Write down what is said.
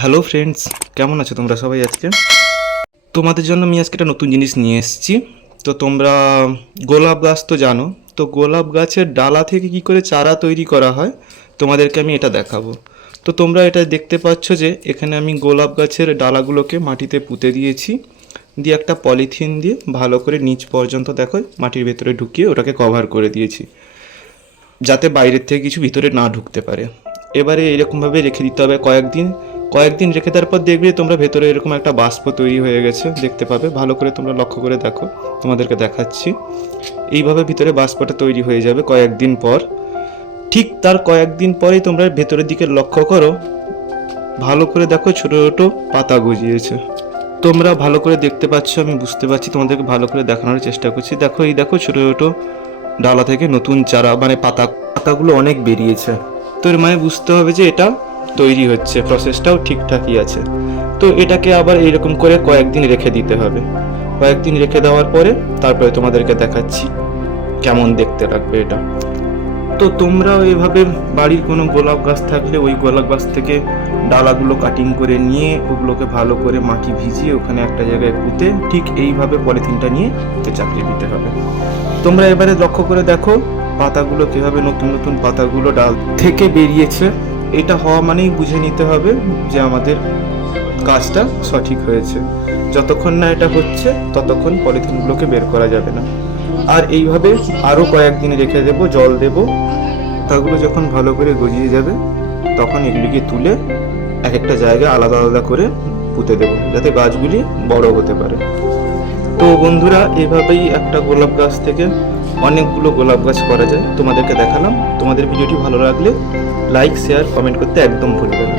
Hello friends, কেমন আছো তোমরা সবাই? আজকে তোমাদের জন্য আমি আজকে একটা নতুন জিনিস নিয়ে এসেছি। তো তোমরা গোলাপ গাছ তো জানো, তো গোলাপ গাছের ডালা থেকে কি করে চারা তৈরি করা হয় তোমাদেরকে আমি এটা দেখাবো। তো তোমরা এটা দেখতে পাচ্ছ যে এখানে আমি গোলাপ গাছের ডালাগুলোকে মাটিতে পুঁতে দিয়েছি, দিয়ে একটা পলিথিন দিয়ে ভালো করে নিচ পর্যন্ত দেখো মাটির ভেতরে ঢুকিয়ে ওটাকে কভার করে দিয়েছি, যাতে বাইরের থেকে কিছু ভিতরে না ঢুকতে পারে। এবারে এরকমভাবে রেখে দিতে হবে কয়েকদিন রেখে দেওয়ার পর দেখবে তোমরা ভেতরে এরকম একটা বাষ্প তৈরি হয়ে গেছে, দেখতে পাবে। ভালো করে তোমরা লক্ষ্য করে দেখো, তোমাদেরকে দেখাচ্ছি। এইভাবে ভিতরে বাষ্পটা তৈরি হয়ে যাবে কয়েকদিন পর। ঠিক তার কয়েকদিন পরেই তোমরা ভেতরের দিকে লক্ষ্য করো, ভালো করে দেখো ছোটো ছোটো পাতা গজিয়েছে। তোমরা ভালো করে দেখতে পাচ্ছ, আমি বুঝতে পারছি, তোমাদেরকে ভালো করে দেখানোর চেষ্টা করছি। দেখো এই দেখো ছোটো ছোটো ডালা থেকে নতুন চারা মানে পাতাগুলো অনেক বেরিয়েছে। তো এর মানে বুঝতে হবে যে এটা তৈরি হচ্ছে, প্রসেসটাও ঠিকঠাকই আছে। তো এটাকে আবার এইরকম করে কয়েকদিন রেখে দিতে হবে। কয়েকদিন রেখে দেওয়ার পরে তারপরে তোমাদেরকে দেখাচ্ছি কেমন দেখতে লাগবে এটা। তো তোমরাও এভাবে বাড়ির কোনো গোলাপ গাছ থাকলে ওই গোলাপ গাছ থেকে ডালাগুলো কাটিং করে নিয়ে ওগুলোকে ভালো করে মাটি ভিজিয়ে ওখানে একটা জায়গায় পুঁতে ঠিক এইভাবে পলিথিনটা নিয়ে চাপিয়ে দিতে হবে। তোমরা এবারে লক্ষ্য করে দেখো পাতাগুলো কীভাবে নতুন নতুন পাতাগুলো ডাল থেকে বেরিয়েছে। এটা হওয়া মানেই বুঝে নিতে হবে যে আমাদের কাজটা সঠিক হয়েছে। যতক্ষণ না এটা হচ্ছে ততক্ষণ পলিথিনগুলোকে বের করা যাবে না। আর এইভাবে আরও কয়েকদিন রেখে দেবো, জল দেবো। পাতাগুলো যখন ভালো করে গজিয়ে যাবে তখন এগুলিকে তুলে এক একটা জায়গায় আলাদা আলাদা করে পুঁতে দেবো, যাতে গাছগুলি বড় হতে পারে। তো বন্ধুরা, এভাবেই একটা গোলাপ গাছ থেকে অনেকগুলো গোলাপ গাছ করা যায়, তোমাদেরকে দেখালাম। তোমাদের ভিডিওটি ভালো লাগলে লাইক, শেয়ার, কমেন্ট করতে একদম ভুলবে না।